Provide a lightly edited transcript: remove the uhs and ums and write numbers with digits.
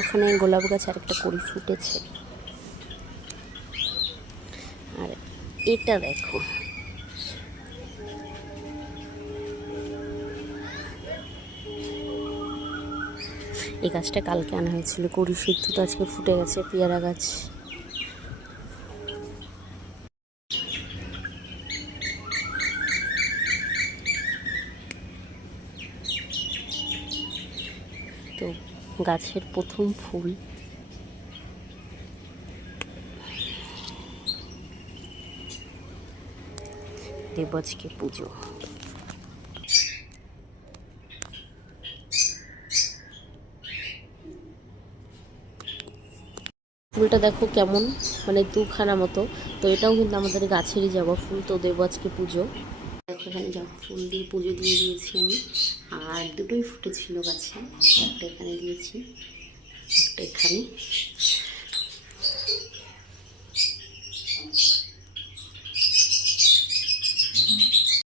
ওখানে গোলাপ গাছ আর একটা কড়ি ফুটেছে। আর এটা দেখো, এই গাছটা কালকে আনা হয়েছিল, কড়ি সিদ্ধ তো আজকে ফুটে গেছে। পেয়ারা গাছ, তো গাছের প্রথম ফুল। দেব আজকে পুজো। ফুলটা দেখো কেমন, মানে দুখানা মতো। তো এটাও কিন্তু আমাদের গাছেরই জবা ফুল। তো দেব আজকে পুজো। দেখো এখানে জবা ফুল দিয়ে পুজো দিয়ে দিয়েছি আমি। আর দুটোই ফুটেছিল গাছে, একটা এখানে দিয়েছি, একটা এখানে।